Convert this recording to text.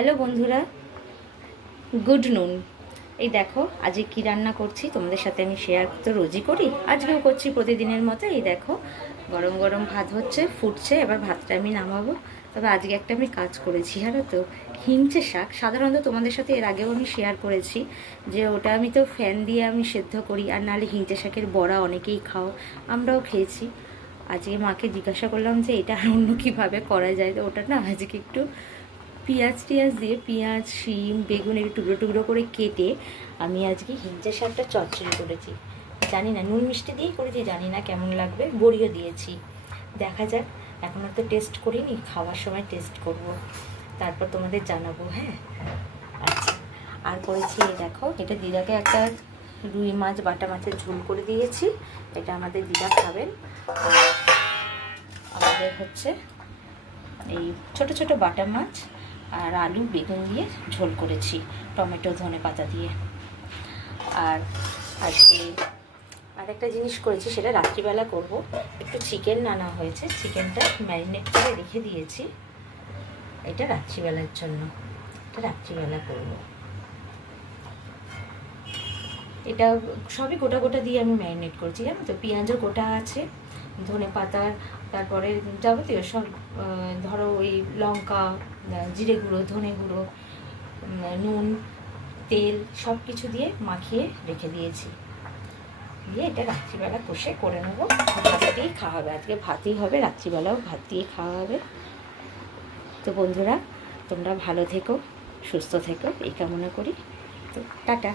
Hello বন্ধুরা, good নুন। এই দেখো আজকে কি রান্না করছি তোমাদের সাথে আমি শেয়ার তো রোজই করি, আজকেও করছি প্রতিদিনের মতো। এই দেখো গরম গরম ভাত হচ্ছে, ফুটছে, এবার ভাতটা আমি নামাবো। তবে আজকে একটা আমি কাজ করেছি জানো তো, হিংচে শাক। সাধারণত তোমাদের সাথে এর আগেও আমি শেয়ার করেছি যে ওটা আমি তো ফ্যান দিয়ে আমি সেদ্ধ করি, আর নাহলে হিংচে শাকের বড়া অনেকেই খাও, আমরাও খেয়েছি। আজকে মাকে জিজ্ঞাসা করলাম যে এটা আর অন্য কীভাবে করা যায়, তো ওটা না আজকে একটু পেঁয়াজ টিয়াজ দিয়ে, পেঁয়াজ, শিম, বেগুন একটু টুকরো টুকরো করে কেটে আমি আজকে হিঞ্চে শাকটা চচ্চড়ি করেছি। জানি না, নুন মিষ্টি দিয়েই করেছি, জানি না কেমন লাগবে, বড়িও দিয়েছি। দেখা যাক, এখনও তো টেস্ট করিনি, খাওয়ার সময় টেস্ট করব, তারপর তোমাদের জানাবো। হ্যাঁ, আচ্ছা। আর করেছি এই দেখো, এটা দিদাকে একটা রুই মাছ, বাটা মাছের ঝোল করে দিয়েছি, এটা আমাদের দিদা খাবেন। আর আমাদের হচ্ছে এই ছোট ছোট বাটা মাছ আর আলু বেগুন দিয়ে ঝোল করেছি, টমেটো ধনে পাতা দিয়ে। আর আজকে আরেকটা জিনিস করেছি, সেটা রাত্রিবেলা করব। একটু চিকেন আনা হয়েছে, চিকেনটা ম্যারিনেট করে রেখে দিয়েছি, এটা রাত্রিবেলার জন্য, এটা রাত্রিবেলা করব। এটা সবই গোটা গোটা দিয়ে আমি ম্যারিনেট করছি, জানো তো। পেঁয়াজও গোটা আছে, ধনে পাতার, তারপরে যাবতীয় সব, ধরো ওই লঙ্কা, জিরে গুঁড়ো, ধনে গুঁড়ো, নুন, তেল সব কিছু দিয়ে মাখিয়ে রেখে দিয়েছি। দিয়ে এটা রাত্রিবেলা কষে করে নেবো, ভাত দিয়েই খাওয়া হবে। আজকে ভাতই হবে, রাত্রিবেলাও ভাত দিয়ে খাওয়া হবে। তো বন্ধুরা, তোমরা ভালো থেকো, সুস্থ থেকো, এই কামনা করি। তো টাটা।